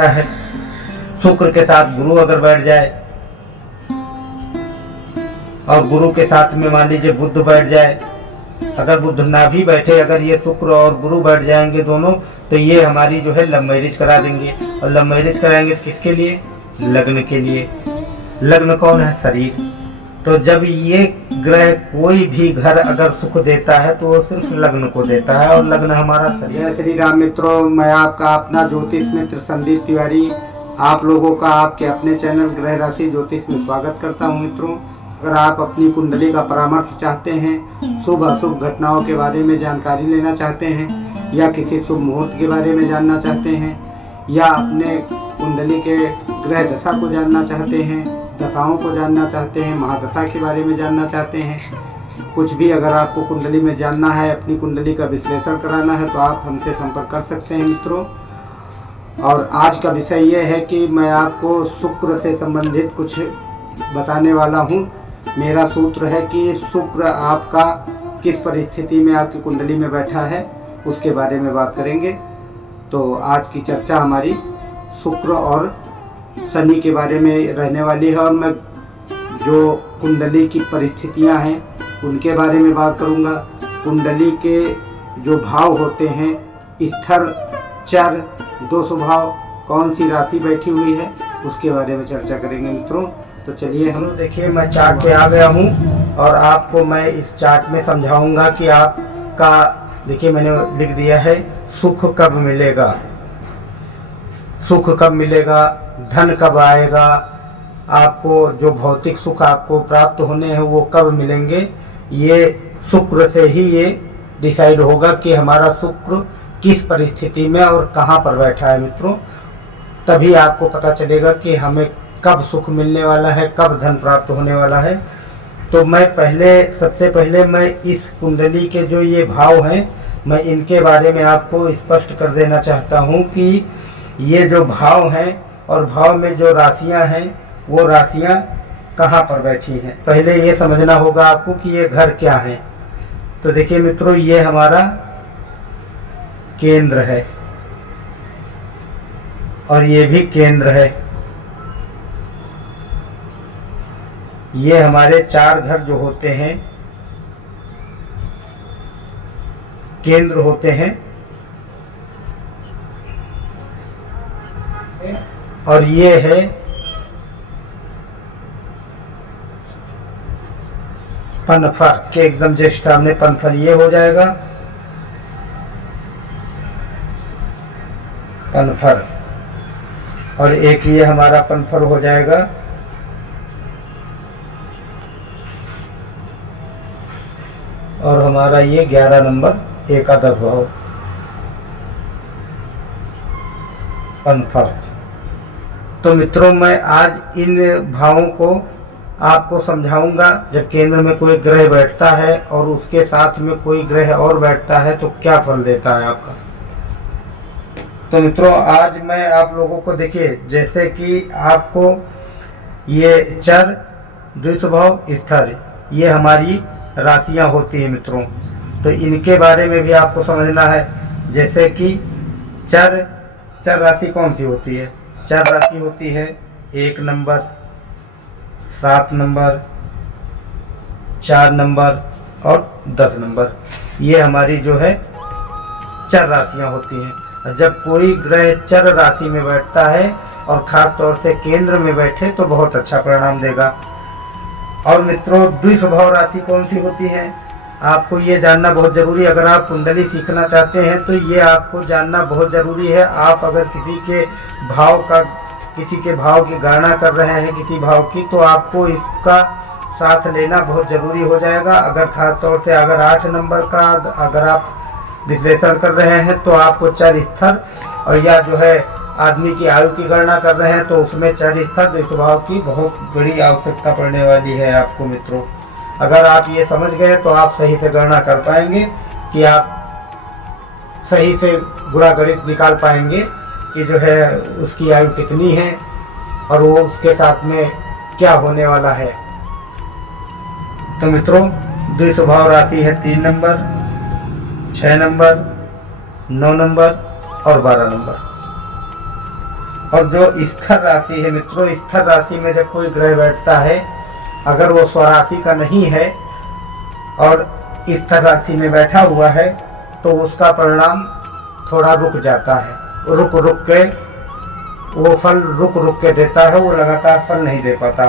है। शुक्र के साथ गुरु अगर बैठ जाए और गुरु के साथ में मान लीजिए बुध बैठ जाए, अगर बुध ना भी बैठे, अगर ये शुक्र और गुरु बैठ जाएंगे दोनों, तो ये हमारी जो है लव मैरिज करा देंगे। और लव मैरिज कराएंगे किसके लिए? लग्न के लिए। लग्न कौन है? शरीर। तो जब ये ग्रह कोई भी घर अगर सुख देता है तो वो सिर्फ लग्न को देता है, और लग्न हमारा शरीर। जय श्री राम मित्रों, मैं आपका अपना ज्योतिष मित्र संदीप तिवारी आप लोगों का आपके अपने चैनल ग्रह राशि ज्योतिष में स्वागत करता हूं। मित्रों, अगर आप अपनी कुंडली का परामर्श चाहते हैं, शुभ अशुभ घटनाओं के बारे में जानकारी लेना चाहते हैं, या किसी शुभ मुहूर्त के बारे में जानना चाहते हैं, या अपने कुंडली के ग्रह दशा को जानना चाहते हैं, दशाओं को जानना चाहते हैं, महादशा के बारे में जानना चाहते हैं, कुछ भी अगर आपको कुंडली में जानना है, अपनी कुंडली का विश्लेषण कराना है, तो आप हमसे संपर्क कर सकते हैं मित्रों। और आज का विषय ये है कि मैं आपको शुक्र से संबंधित कुछ बताने वाला हूँ। मेरा सूत्र है कि शुक्र आपका किस परिस्थिति में आपकी कुंडली में बैठा है, उसके बारे में बात करेंगे। तो आज की चर्चा हमारी शुक्र और शनि के बारे में रहने वाली है, और मैं जो कुंडली की परिस्थितियां हैं उनके बारे में बात करूंगा। कुंडली के जो भाव होते हैं, स्थिर, चर, दो स्वभाव, कौन सी राशि बैठी हुई है, उसके बारे में चर्चा करेंगे मित्रों। तो चलिए हम देखिए, मैं चार्ट पे आ गया हूँ और आपको मैं इस चार्ट में समझाऊंगा कि आपका, देखिए मैंने लिख दिया है सुख कब मिलेगा, सुख कब मिलेगा, धन कब आएगा, आपको जो भौतिक सुख आपको प्राप्त होने हैं वो कब मिलेंगे। ये शुक्र से ही ये डिसाइड होगा कि हमारा शुक्र किस परिस्थिति में और कहाँ पर बैठा है मित्रों। तभी आपको पता चलेगा कि हमें कब सुख मिलने वाला है, कब धन प्राप्त होने वाला है। तो मैं सबसे पहले मैं इस कुंडली के जो ये भाव हैं, मैं इनके बारे में आपको स्पष्ट कर देना चाहता हूँ कि ये जो भाव हैं और भाव में जो राशियाँ हैं, वो राशियाँ कहाँ पर बैठी हैं। पहले ये समझना होगा आपको कि ये घर क्या है। तो देखिए मित्रों, ये हमारा केंद्र है और ये भी केंद्र है। ये हमारे चार घर जो होते हैं केंद्र होते हैं, और ये है पनफर के एकदम जस्ट सामने पनफर ये हो जाएगा, पनफर। और एक ये हमारा पनफर हो जाएगा, और हमारा ये 11 नंबर एकादश भाव पनफर। तो मित्रों, मैं आज इन भावों को आपको समझाऊंगा। जब केंद्र में कोई ग्रह बैठता है और उसके साथ में कोई ग्रह और बैठता है तो क्या फल देता है आपका। तो मित्रों, आज मैं आप लोगों को, देखिए जैसे कि आपको ये चर, द्विस्वभाव, स्थिर, ये हमारी राशियां होती हैं मित्रों। तो इनके बारे में भी आपको समझना है। जैसे कि चर राशि कौन सी होती है? चर राशि होती है 1 नंबर, 7 नंबर, 4 नंबर और 10 नंबर। ये हमारी जो है चर राशियां होती हैं। जब कोई ग्रह चर राशि में बैठता है और खास तौर से केंद्र में बैठे तो बहुत अच्छा परिणाम देगा। और मित्रों, द्विस्वभाव राशि कौन सी होती है, आपको ये जानना बहुत जरूरी है। अगर आप कुंडली सीखना चाहते हैं तो ये आपको जानना बहुत जरूरी है। आप अगर किसी के भाव की गणना कर रहे हैं, किसी भाव की, तो आपको इसका साथ लेना बहुत जरूरी हो जाएगा। अगर खास तौर से अगर 8 नंबर का अगर आप विश्लेषण कर रहे हैं तो आपको चर, स्थिर, और या जो है आदमी की आयु की गणना कर रहे हैं तो उसमें चर, स्थिर, स्वभाव की बहुत बड़ी आवश्यकता पड़ने वाली है आपको मित्रों। अगर आप ये समझ गए तो आप सही से गणना कर पाएंगे कि आप सही से गुणा गणित निकाल पाएंगे कि जो है उसकी आयु कितनी है और वो उसके साथ में क्या होने वाला है। तो मित्रों, द्विस्वभाव राशि है 3 नंबर, 6 नंबर, 9 नंबर और 12 नंबर। और जो स्थिर राशि है मित्रों, स्थिर राशि में जब कोई ग्रह बैठता है, अगर वो स्वराशि का नहीं है और स्थिर राशि में बैठा हुआ है, तो उसका परिणाम थोड़ा रुक जाता है। रुक रुक के वो फल रुक रुक के देता है, वो लगातार फल नहीं दे पाता।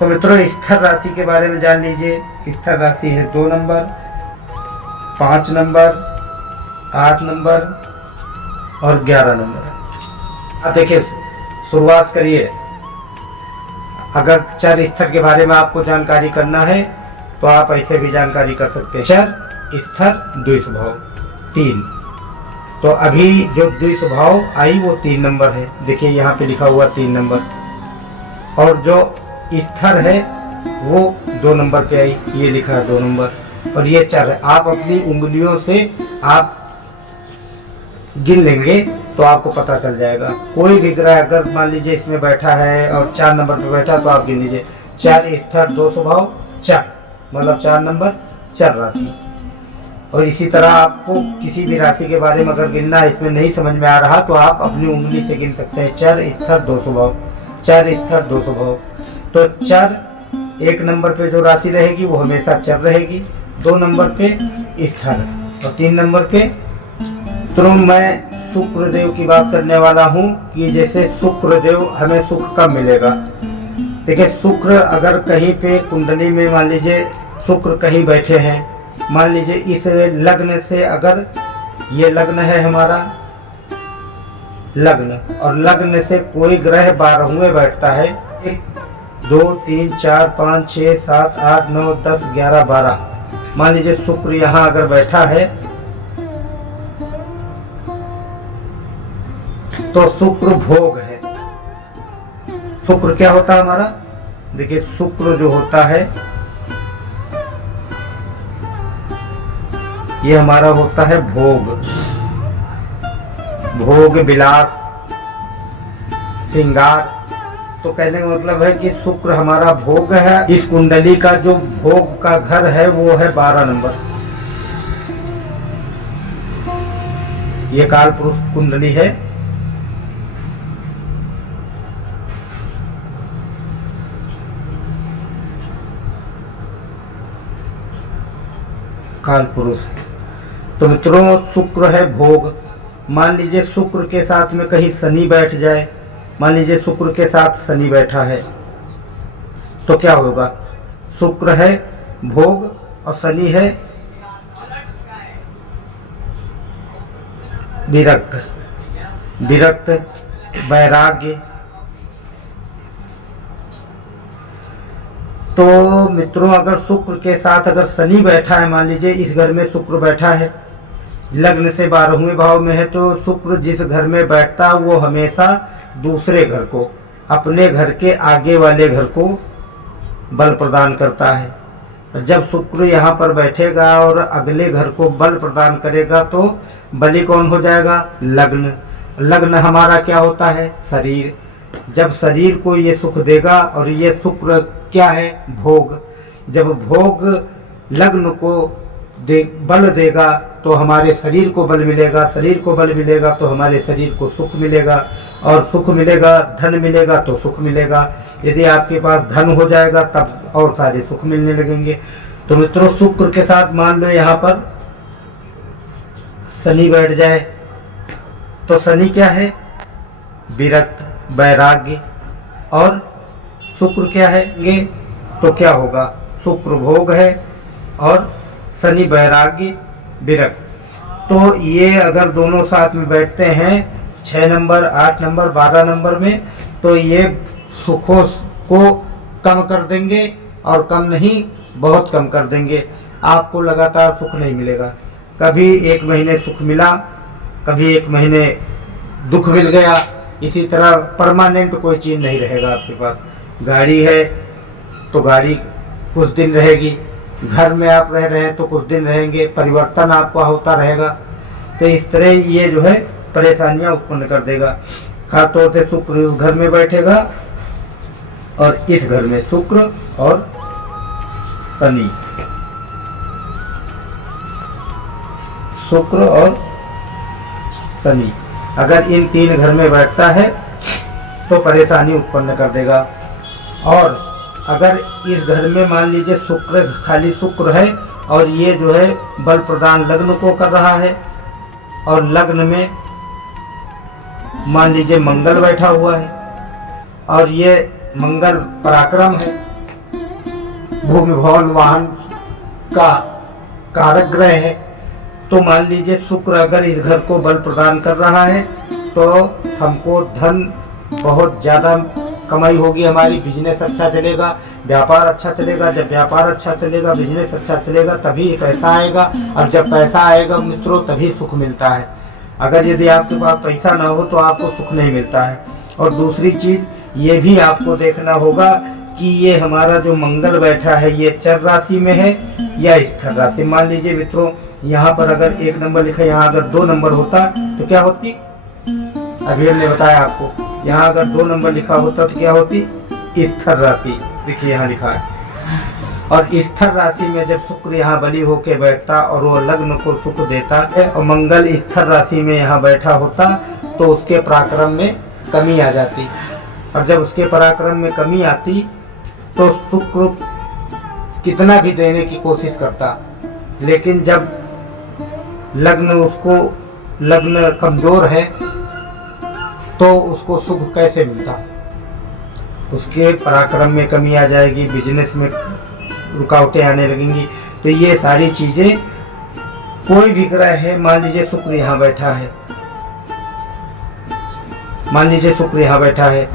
तो मित्रों, स्थिर राशि के बारे में जान लीजिए। स्थिर राशि है 2 नंबर, 5 नंबर, 8 नंबर और 11 नंबर। अब देखिए, शुरुआत करिए। अगर चर स्थिर के बारे में आपको जानकारी करना है तो आप ऐसे भी जानकारी कर सकते हैं। चर, स्थिर, द्विस्वभाव 3। तो अभी जो द्विस्वभाव आई वो 3 नंबर है। देखिए यहाँ पे लिखा हुआ 3 नंबर, और जो स्थिर है वो 2 नंबर पे आई, ये लिखा है 2 नंबर, और ये चर है। आप अपनी उंगलियों से आप गिन लेंगे तो आपको पता चल जाएगा। कोई भी ग्रह अगर मान लीजिए इसमें बैठा है और 4 नंबर पे बैठा तो आप गिन लीजिए। 4 स्थिर, 2 स्वभाव, 4 मतलब 4 नंबर, चर राशि। और इसी तरह आपको किसी भी राशि के बारे में अगर गिनना इसमें नहीं समझ में आ रहा तो आप अपनी उंगली से गिन सकते हैं। चर, स्थिर, 2 स्वभाव, 4 स्थिर, 2 स्वभाव। तो चर 1 नंबर पे जो राशि रहेगी वो हमेशा चर रहेगी, 2 नंबर पे स्थिर और 3 नंबर पे। तो मैं शुक्रदेव की बात करने वाला हूँ कि जैसे शुक्रदेव हमें सुख कब मिलेगा। देखिए, शुक्र अगर कहीं पे कुंडली में मान लीजिए शुक्र कहीं बैठे हैं, मान लीजिए इस लग्न से, अगर ये लग्न है हमारा लग्न, और लग्न से कोई ग्रह 12वें बैठता है, 1 2 3 4 5 6 7 8 9 10 11 12। मान लीजिए शुक्र यहाँ अगर बैठा है तो शुक्र भोग है। शुक्र क्या होता है हमारा? देखिए, शुक्र जो होता है ये हमारा होता है भोग, भोग, विलास, श्रृंगार। तो कहने का मतलब है कि शुक्र हमारा भोग है। इस कुंडली का जो भोग का घर है वो है 12 नंबर। ये काल पुरुष कुंडली है। काल पुरुष। तो मित्रों, शुक्र है भोग। मान लीजिए शुक्र के साथ में कहीं शनि बैठ जाए, मान लीजिए शुक्र के साथ शनि बैठा है तो क्या होगा? शुक्र है भोग और शनि है विरक्त, विरक्त, वैराग्य। तो मित्रों, अगर शुक्र के साथ अगर शनि बैठा है, मान लीजिए इस घर में शुक्र बैठा है, लग्न से 12वें भाव में है, तो शुक्र जिस घर में बैठता है वो हमेशा दूसरे घर को, अपने घर के आगे वाले घर को बल प्रदान करता है। जब शुक्र यहाँ पर बैठेगा और अगले घर को बल प्रदान करेगा तो बलि कौन हो जाएगा? लग्न। लग्न हमारा क्या होता है? शरीर। जब शरीर को ये सुख देगा, और ये शुक्र क्या है? भोग। जब भोग लग्न को बल देगा तो हमारे शरीर को बल मिलेगा, शरीर को बल मिलेगा तो हमारे शरीर को सुख मिलेगा, और सुख मिलेगा, धन मिलेगा तो सुख मिलेगा। यदि आपके पास धन हो जाएगा तब और सारे सुख मिलने लगेंगे। तो मित्रों, शुक्र के साथ मान लो यहाँ पर शनि बैठ जाए तो शनि क्या है? विरक्त, वैराग्य। और शुक्र क्या है? तो क्या होगा? शुक्र भोग है और शनि वैराग्य, विरक्त। तो ये अगर दोनों साथ में बैठते हैं 6 नंबर, 8 नंबर, 12 नंबर में, तो ये सुखों को कम कर देंगे, और कम नहीं बहुत कम कर देंगे। आपको लगातार सुख नहीं मिलेगा। कभी 1 महीने सुख मिला, कभी 1 महीने दुख मिल गया। इसी तरह परमानेंट कोई चीज़ नहीं रहेगा आपके पास। गाड़ी है तो गाड़ी कुछ दिन रहेगी, घर में आप रह रहे हैं तो कुछ दिन रहेंगे, परिवर्तन आपका होता रहेगा। तो इस तरह ये जो है परेशानियां उत्पन्न कर देगा। खास तौर से शुक्र उस घर में बैठेगा और इस घर में शुक्र और शनि, शुक्र और शनि। अगर इन 3 घर में बैठता है तो परेशानी उत्पन्न कर देगा। और अगर इस घर में मान लीजिए शुक्र, खाली शुक्र है और ये जो है बल प्रदान लग्न को कर रहा है, और लग्न में मान लीजिए मंगल बैठा हुआ है और ये मंगल पराक्रम है, भूमि भवन वाहन का कारक ग्रह है, तो मान लीजिए शुक्र अगर इस घर को बल प्रदान कर रहा है तो हमको धन बहुत ज़्यादा कमाई होगी, हमारी बिजनेस अच्छा चलेगा, व्यापार अच्छा चलेगा। जब व्यापार अच्छा चलेगा, बिजनेस अच्छा चलेगा, तभी पैसा आएगा, और जब पैसा आएगा मित्रों तभी सुख मिलता है। अगर यदि आपके पास पैसा ना हो तो आपको सुख नहीं मिलता है। और दूसरी चीज़ ये भी आपको देखना होगा कि ये हमारा जो मंगल बैठा है ये चर राशि में है या स्थिर राशि। मान लीजिए मित्रों यहाँ पर अगर 1 नंबर लिखा, यहाँ अगर 2 नंबर होता तो क्या होती, अभी हमने बताया आपको। यहाँ अगर 2 नंबर लिखा होता तो क्या होती, स्थिर राशि। देखिए यहाँ लिखा है। और स्थिर राशि में जब शुक्र यहाँ बली होके बैठता और वो लग्न को सुख देता है, और मंगल स्थिर राशि में यहाँ बैठा होता तो उसके पराक्रम में कमी आ जाती। और जब उसके पराक्रम में कमी आती तो शुक्र कितना भी देने की कोशिश करता, लेकिन जब लग्न कमजोर है तो उसको सुख कैसे मिलता, उसके पराक्रम में कमी आ जाएगी, बिजनेस में रुकावटें आने लगेंगी। तो ये सारी चीजें, कोई भी ग्रह है, मान लीजिए शुक्र यहाँ बैठा है, मान लीजिए शुक्र यहाँ बैठा है,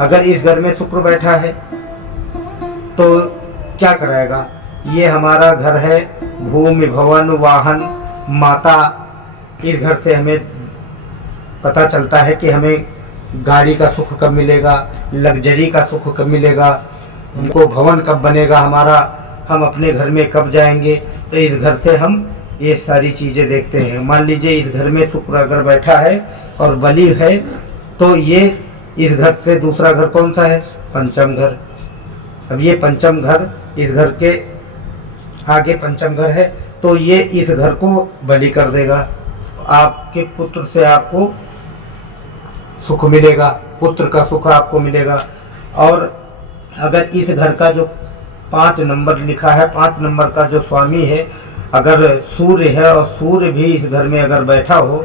अगर इस घर में शुक्र बैठा है तो क्या कराएगा, ये हमारा घर है भूमि भवन वाहन माता। इस घर से हमें पता चलता है कि हमें गाड़ी का सुख कब मिलेगा, लग्जरी का सुख कब मिलेगा, हमको भवन कब बनेगा हमारा, हम अपने घर में कब जाएंगे। तो इस घर से हम ये सारी चीज़ें देखते हैं। मान लीजिए इस घर में शुक्र अगर बैठा है और बली है तो ये इस घर से दूसरा घर कौन सा है, पंचम घर। अब ये पंचम घर, इस घर के आगे पंचम घर है, तो ये इस घर को बलि कर देगा। आपके पुत्र से आपको सुख मिलेगा, पुत्र का सुख आपको मिलेगा। और अगर इस घर का जो 5 नंबर लिखा है, 5 नंबर का जो स्वामी है अगर सूर्य है, और सूर्य भी इस घर में अगर बैठा हो,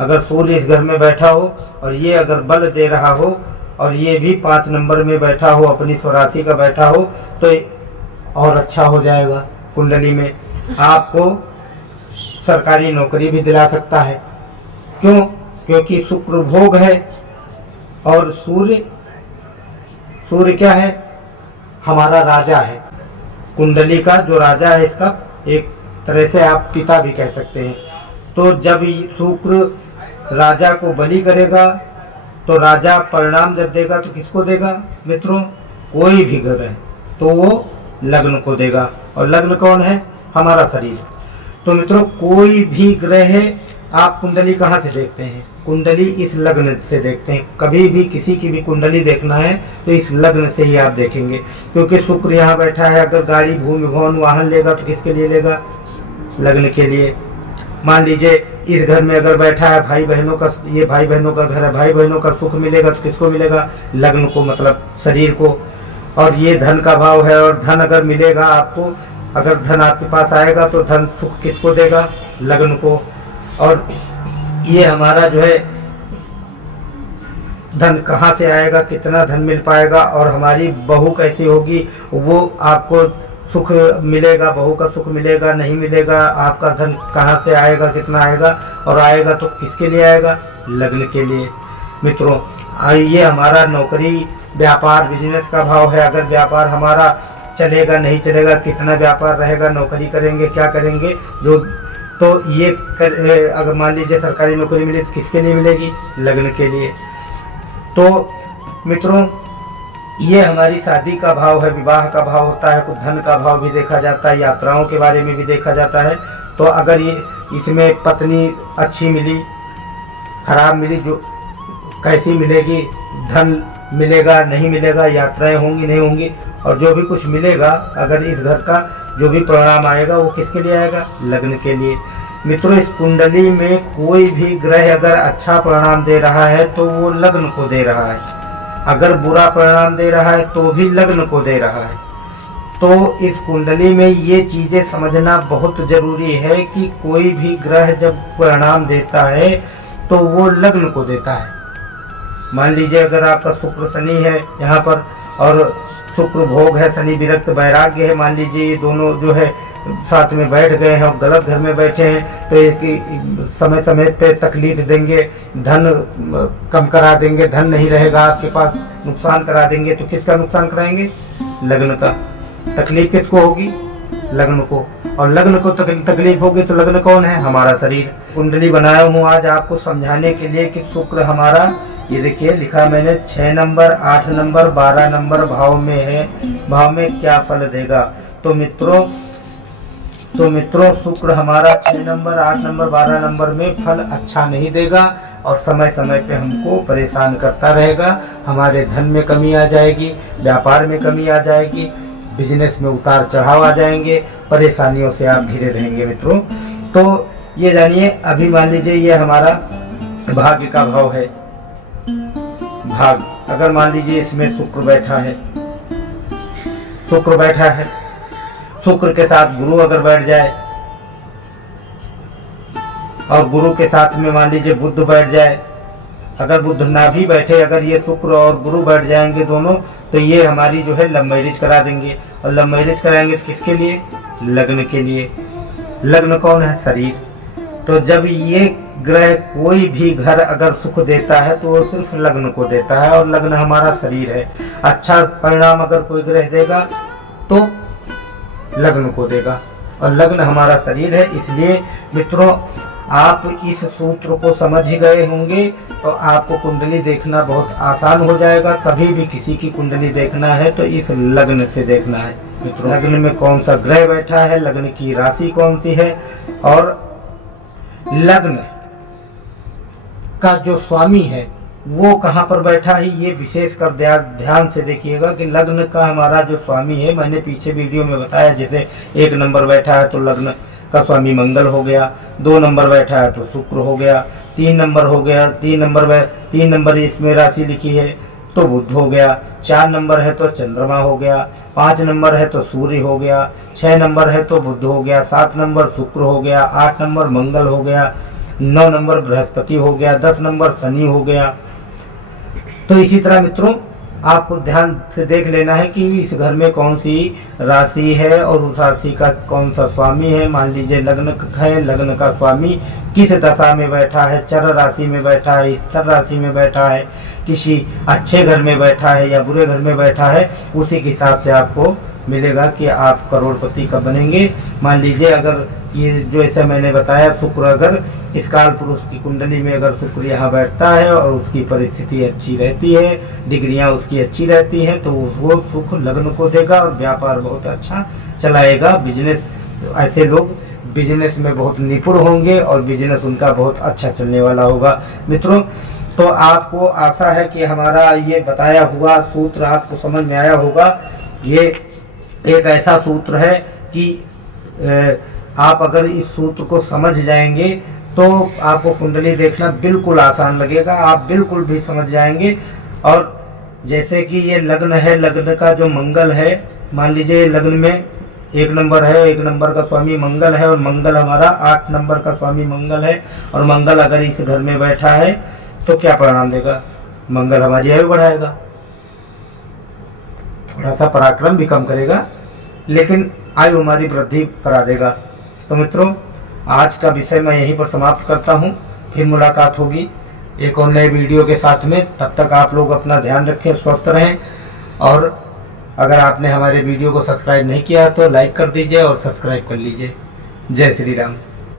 अगर सूर्य इस घर में बैठा हो और ये अगर बल दे रहा हो और ये भी 5 नंबर में बैठा हो, अपनी स्वराशि का बैठा हो, तो और अच्छा हो जाएगा। कुंडली में आपको सरकारी नौकरी भी दिला सकता है। क्यों? क्योंकि शुक्र भोग है और सूर्य क्या है, हमारा राजा है। कुंडली का जो राजा है, इसका एक तरह से आप पिता भी कह सकते हैं। तो जब शुक्र राजा को बलि करेगा तो राजा परिणाम जब देगा तो किसको देगा मित्रों, कोई भी ग्रह तो वो लग्न को देगा। और लग्न कौन है, हमारा शरीर। तो मित्रों कोई भी ग्रह आप कुंडली कहाँ से देखते हैं, कुंडली इस लग्न से देखते हैं। कभी भी किसी की भी कुंडली देखना है तो इस लग्न से ही आप देखेंगे। क्योंकि शुक्र यहाँ बैठा है, अगर गाड़ी भूमि भवन वाहन लेगा तो किसके लिए लेगा, लग्न के लिए। मान लीजिए इस घर में अगर बैठा है भाई बहनों का, ये भाई बहनों का घर है, भाई बहनों का सुख मिलेगा तो किसको मिलेगा, लग्न को, मतलब शरीर को। और ये धन का भाव है, और धन अगर मिलेगा आपको, अगर धन आपके पास आएगा तो धन सुख किसको देगा, लग्न को। और ये हमारा जो है धन कहाँ से आएगा, कितना धन मिल पाएगा, और हमारी बहू कैसी होगी, वो आपको सुख मिलेगा, बहू का सुख मिलेगा नहीं मिलेगा, आपका धन कहाँ से आएगा, कितना आएगा, और आएगा तो किसके लिए आएगा, लग्न के लिए। मित्रों ये हमारा नौकरी व्यापार बिजनेस का भाव है। अगर व्यापार हमारा चलेगा नहीं चलेगा, कितना व्यापार रहेगा, नौकरी करेंगे क्या करेंगे, जो तो ये अगर मान लीजिए सरकारी नौकरी मिले तो किसके लिए मिलेगी, लग्न के लिए। तो मित्रों ये हमारी शादी का भाव है, विवाह का भाव होता है, कुछ धन का भाव भी देखा जाता है, यात्राओं के बारे में भी देखा जाता है। तो अगर ये इसमें पत्नी अच्छी मिली, खराब मिली, जो कैसी मिलेगी, धन मिलेगा नहीं मिलेगा, यात्राएं होंगी नहीं होंगी, और जो भी कुछ मिलेगा, अगर इस घर का जो भी परिणाम आएगा वो किसके लिए आएगा, लग्न के लिए। मित्रों इस कुंडली में कोई भी ग्रह अगर अच्छा परिणाम दे रहा है तो वो लग्न को दे रहा है, अगर बुरा परिणाम दे रहा है तो भी लग्न को दे रहा है। तो इस कुंडली में ये चीजें समझना बहुत जरूरी है कि कोई भी ग्रह जब परिणाम देता है तो वो लग्न को देता है। मान लीजिए अगर आपका शुक्र शनि है यहाँ पर और शुक्र भोग है, शनि विरक्त वैराग्य है, मान लीजिए ये दोनों जो है साथ में बैठ गए हैं और गलत घर में बैठे हैं तो एक समय समय पे तकलीफ देंगे, धन कम करा देंगे, धन नहीं रहेगा आपके पास, नुकसान करा देंगे। तो किसका नुकसान कराएंगे? लग्न का। तकलीफ किसको होगी? लग्न को। और लग्न को तकलीफ होगी तो लग्न कौन है? हमारा शरीर। कुंडली बनाया हूँ आज आपको समझाने के लिए कि शुक्र हमारा, ये देखिए लिखा मैंने 6 नंबर, 8 नंबर, 12 नंबर भाव में है, भाव में क्या फल देगा। तो मित्रों शुक्र हमारा 6 नंबर, 8 नंबर, 12 नंबर में फल अच्छा नहीं देगा और समय समय पे हमको परेशान करता रहेगा। हमारे धन में कमी आ जाएगी, व्यापार में कमी आ जाएगी, बिजनेस में उतार चढ़ाव आ जाएंगे, परेशानियों से आप घिरे रहेंगे मित्रों। तो ये जानिए, अभी मान लीजिए ये हमारा भाग्य का भाव है। भाग अगर मान लीजिए इसमें शुक्र बैठा है, शुक्र के साथ गुरु अगर बैठ जाए और गुरु के साथ में मान लीजिए बुध बैठ जाए, अगर बुध ना भी बैठे, अगर ये शुक्र और गुरु बैठ जाएंगे दोनों, तो ये हमारी जो है लव मैरिज करा देंगे। और लव मैरिज कराएंगे किसके लिए? लग्न के लिए। लग्न कौन है? शरीर। तो जब ये ग्रह कोई भी घर अगर सुख देता है तो वो सिर्फ लग्न को देता है और लग्न हमारा शरीर है। अच्छा परिणाम अगर कोई ग्रह देगा तो लग्न को देगा और लग्न हमारा शरीर है। इसलिए मित्रों आप इस सूत्र को समझ ही गए होंगे तो आपको कुंडली देखना बहुत आसान हो जाएगा। कभी भी किसी की कुंडली देखना है तो इस लग्न से देखना है मित्रों। लग्न में कौन सा ग्रह बैठा है, लग्न की राशि कौन सी है और लग्न का जो स्वामी है वो कहाँ पर बैठा है, ये विशेष कर ध्यान से देखिएगा कि लग्न का हमारा जो स्वामी है, मैंने पीछे वीडियो में बताया, जैसे 1 नंबर बैठा है तो लग्न का स्वामी मंगल हो गया, 2 नंबर बैठा है तो शुक्र हो गया, 3 नंबर हो गया, 3 नंबर इसमें राशि लिखी है तो बुध हो गया, 4 नंबर है तो चंद्रमा हो गया, 5 नंबर है तो सूर्य हो गया, 6 नंबर है तो बुध हो गया, 7 नंबर शुक्र हो गया, 8 नंबर मंगल हो गया, 9 नंबर बृहस्पति हो गया, 10 नंबर शनि हो गया। तो इसी तरह मित्रों आपको ध्यान से देख लेना है कि इस घर में कौन सी राशि है और उस राशि का कौन सा स्वामी है। मान लीजिए लग्न है, लग्न का स्वामी किस दशा में बैठा है, चर राशि में बैठा है, स्थिर राशि में बैठा है, किसी अच्छे घर में बैठा है या बुरे घर में बैठा है, उसी के हिसाब से आपको मिलेगा कि आप करोड़पति कब बनेंगे। मान लीजिए अगर ये जो ऐसा मैंने बताया, शुक्र अगर इस काल पुरुष की कुंडली में अगर शुक्र यहाँ बैठता है और उसकी परिस्थिति अच्छी रहती है, डिग्रियाँ उसकी अच्छी रहती हैं, तो वो सुख लग्न को देगा और व्यापार बहुत अच्छा चलाएगा। बिजनेस, ऐसे लोग बिजनेस में बहुत निपुण होंगे और बिजनेस उनका बहुत अच्छा चलने वाला होगा मित्रों। तो आपको आशा है कि हमारा ये बताया हुआ सूत्र आपको समझ में आया होगा। ये एक ऐसा सूत्र है कि आप अगर इस सूत्र को समझ जाएंगे तो आपको कुंडली देखना बिल्कुल आसान लगेगा, आप बिल्कुल भी समझ जाएंगे। और जैसे कि ये लग्न है, लग्न का जो मंगल है, मान लीजिए लग्न में 1 नंबर है, 1 नंबर का स्वामी मंगल है और मंगल हमारा 8 नंबर का स्वामी मंगल है और मंगल अगर इस घर में बैठा है तो क्या परिणाम देगा? मंगल हमारी आयु बढ़ाएगा, थोड़ा सा पराक्रम भी कम करेगा लेकिन आयु हमारी वृद्धि करा देगा। तो मित्रों आज का विषय मैं यहीं पर समाप्त करता हूँ, फिर मुलाकात होगी एक और नए वीडियो के साथ में। तब तक आप लोग अपना ध्यान रखें, स्वस्थ रहें और अगर आपने हमारे वीडियो को सब्सक्राइब नहीं किया तो लाइक कर दीजिए और सब्सक्राइब कर लीजिए। जय श्री राम।